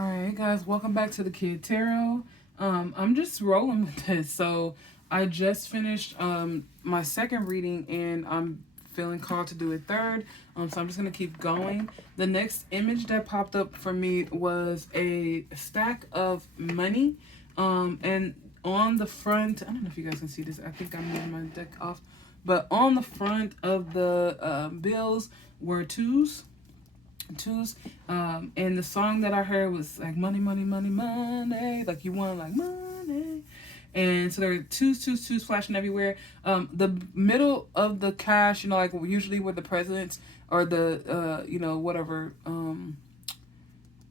Alright guys, welcome back to the Kid Tarot. I'm just rolling with this. So I just finished my second reading and I'm feeling called to do a third. So I'm just gonna keep going. The next image that popped up for me was a stack of money. And on the front, I don't know if you guys can see this. I think I'm moving my deck off. But on the front of the bills were twos. And the song that I heard was like money, money, money, money, like you want like money. And so there are twos flashing everywhere. The middle of the cash, you know, like usually where the presidents or the whatever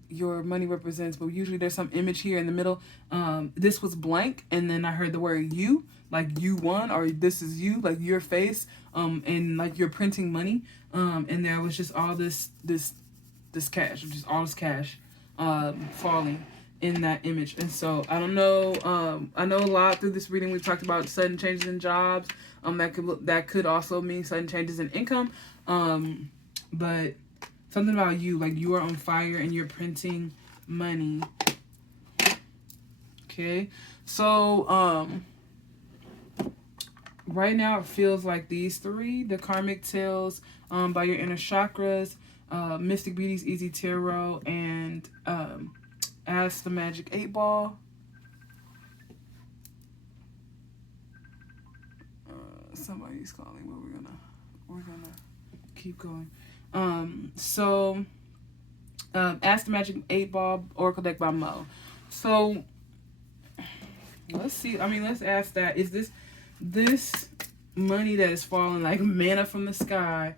your money represents, but usually there's some image here in the middle. This was blank, and then I heard the word you, like you won, or this is you, like your face, and like you're printing money. And there was just all this cash, just all this cash falling in that image. And so I don't know, I know a lot through this reading we've talked about sudden changes in jobs. That could also mean sudden changes in income. But something about you, like you are on fire and you're printing money. Okay, so right now it feels like these three: the Karmic Tales by your inner chakras, Mystic Beauty's Easy Tarot, and Ask the Magic 8 Ball. Somebody's calling, but we're gonna keep going. So Ask the Magic 8 Ball Oracle deck by Mo. So let's see. I mean, let's ask that. Is this money that is falling like manna from the sky?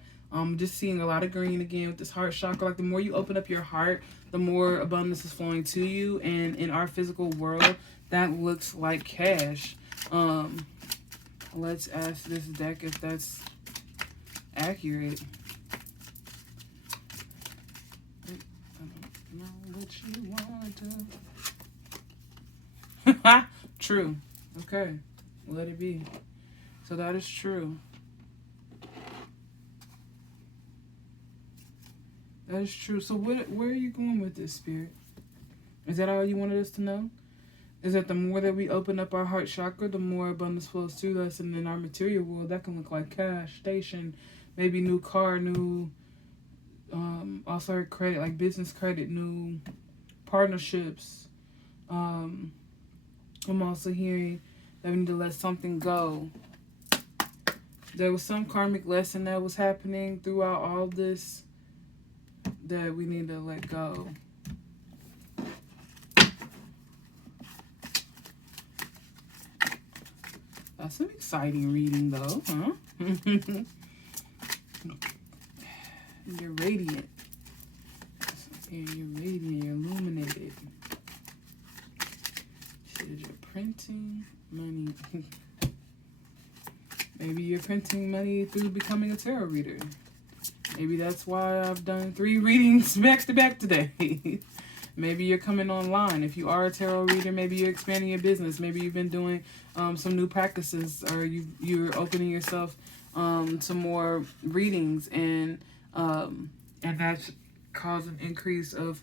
Just seeing a lot of green again with this heart chakra. Like the more you open up your heart, the more abundance is flowing to you. And in our physical world, that looks like cash. Let's ask this deck if that's accurate. I don't know what you want to. True. Okay. Let it be. So that is true. That is true. So where are you going with this, Spirit? Is that all you wanted us to know? Is that the more that we open up our heart chakra, the more abundance flows to us, and in our material world, that can look like cash, station, maybe new car, new, also credit, like business credit, new partnerships. I'm also hearing that we need to let something go. There was some karmic lesson that was happening throughout all this that we need to let go. That's an exciting reading, though, huh? You're radiant. You're radiant. You're illuminated. You're printing money. Maybe you're printing money through becoming a tarot reader. Maybe that's why I've done 3 readings back to back today. Maybe you're coming online. If you are a tarot reader, maybe you're expanding your business. Maybe you've been doing some new practices, or you're opening yourself to more readings, and that's caused an increase of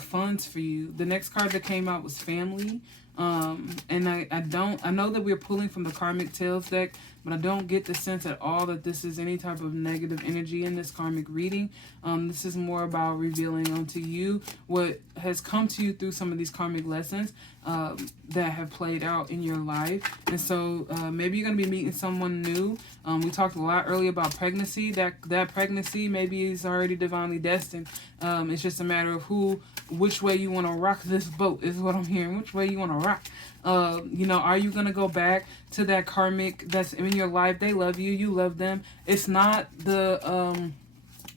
funds for you. The next card that came out was family. And I know that we're pulling from the Karmic Tales deck, but I don't get the sense at all that this is any type of negative energy in this karmic reading. This is more about revealing unto you what has come to you through some of these karmic lessons that have played out in your life. And so maybe you're going to be meeting someone new. We talked a lot earlier about pregnancy. That pregnancy maybe is already divinely destined. It's just a matter of which way you want to rock this boat is what I'm hearing. Which way you want to rock. Are you going to go back to that karmic that's in your life? They love you. You love them. It's not the,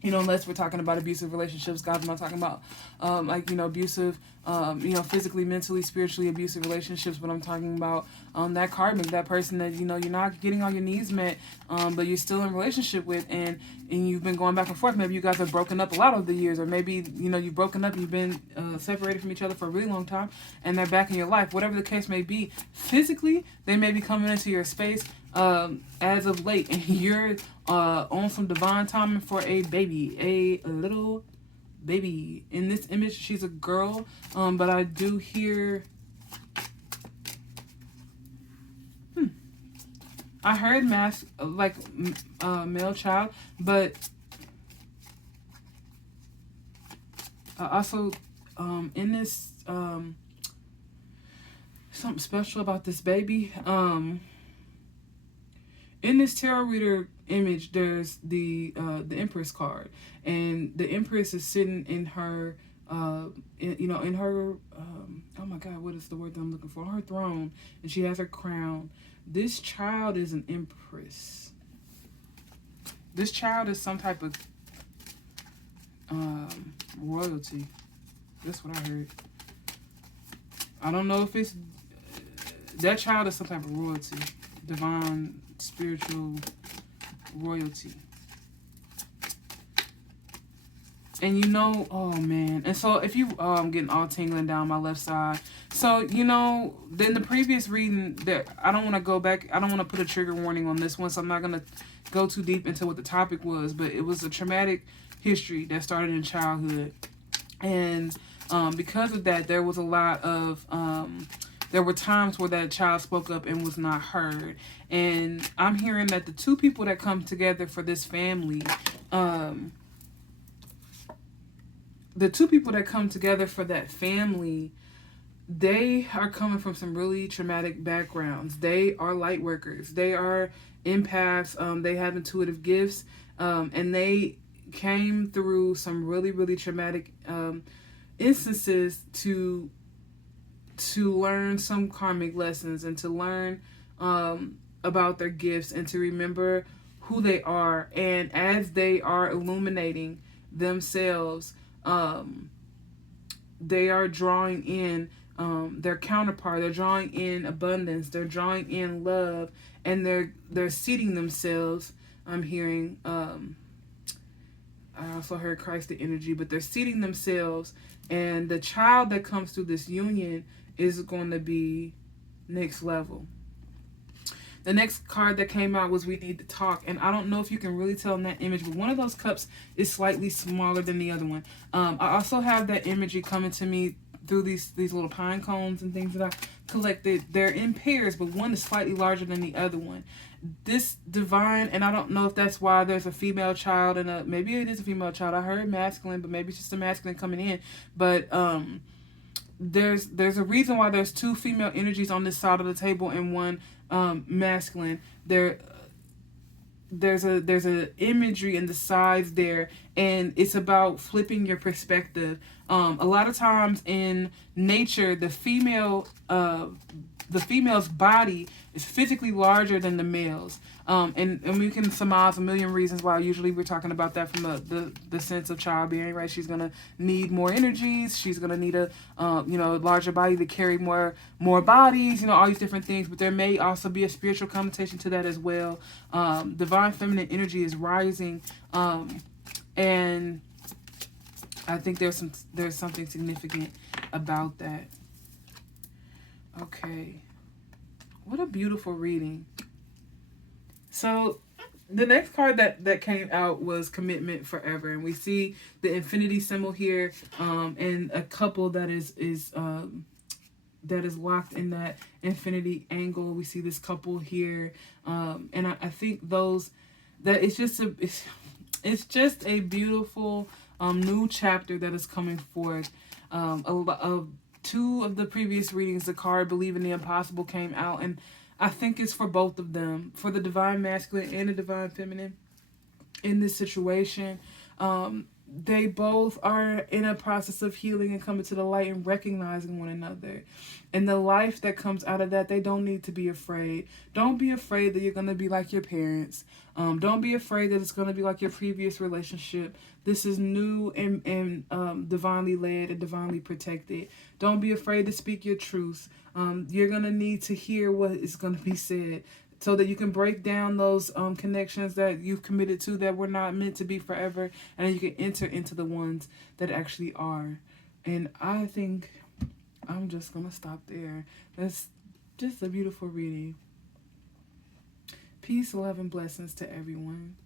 unless we're talking about abusive relationships. God's not talking about, abusive, physically, mentally, spiritually abusive relationships. But I'm talking about that karmic, that person that, you're not getting all your needs met, but you're still in a relationship with, and you've been going back and forth. Maybe you guys have broken up a lot over the years, or maybe, you've broken up, you've been separated from each other for a really long time, and they're back in your life. Whatever the case may be, physically, they may be coming into your space as of late, and you're on some divine timing for a baby, a little baby. In this image, she's a girl, but I do hear... I heard male child, but also in this something special about this baby. In this tarot reader image, there's the Empress card, and the Empress is sitting in her in her oh my God, what is the word that I'm looking for? Her throne, and she has her crown. This child is an Empress. This child is some type of royalty. That's what I heard. I don't know if it's... That child is some type of royalty. Divine, spiritual royalty. And you know, oh man. And so if you I'm getting all tingling down my left side. So, you know, then the previous reading, that I don't want to go back. I don't want to put a trigger warning on this one, so I'm not going to go too deep into what the topic was. But it was a traumatic history that started in childhood. And because of that, there was a lot of... there were times where that child spoke up and was not heard. And I'm hearing that the two people that come together for this family... the two people that come together for that family, they are coming from some really traumatic backgrounds. They are light workers. They are empaths. They have intuitive gifts. And they came through some really, really traumatic instances to learn some karmic lessons and to learn about their gifts and to remember who they are. And as they are illuminating themselves, they are drawing in their counterpart. They're drawing in abundance. They're drawing in love, and they're seating themselves. I'm hearing. I also heard Christ the energy, but they're seating themselves, and the child that comes through this union is going to be next level. The next card that came out was We Need to Talk. And I don't know if you can really tell in that image, but one of those cups is slightly smaller than the other one. I also have that imagery coming to me through these little pine cones and things that I collected. They're in pairs, but one is slightly larger than the other one. This divine, and I don't know if that's why there's a female child and maybe it is a female child. I heard masculine, but maybe it's just a masculine coming in. But there's a reason why there's two female energies on this side of the table and one masculine. There's a imagery in the sides there, and it's about flipping your perspective. A lot of times in nature, the female's body is physically larger than the male's. And we can surmise a million reasons why. Usually we're talking about that from the sense of childbearing, right? She's going to need more energies. She's going to need a larger body to carry more bodies, all these different things. But there may also be a spiritual connotation to that as well. Divine feminine energy is rising. And I think there's something significant about that. Okay. What a beautiful reading. So the next card that came out was Commitment Forever, and we see the infinity symbol here, and a couple that is locked in that infinity angle. We see this couple here, and I think it's just a beautiful new chapter that is coming forth. Two of the previous readings, the card Believe in the Impossible came out, and I think it's for both of them, for the divine masculine and the divine feminine in this situation. They both are in a process of healing and coming to the light and recognizing one another. And the life that comes out of that, they don't need to be afraid. Don't be afraid that you're going to be like your parents. Don't be afraid that it's going to be like your previous relationship. This is new and divinely led and divinely protected. Don't be afraid to speak your truth. You're going to need to hear what is going to be said, so that you can break down those connections that you've committed to that were not meant to be forever, and then you can enter into the ones that actually are. And I think I'm just going to stop there. That's just a beautiful reading. Peace, love, and blessings to everyone.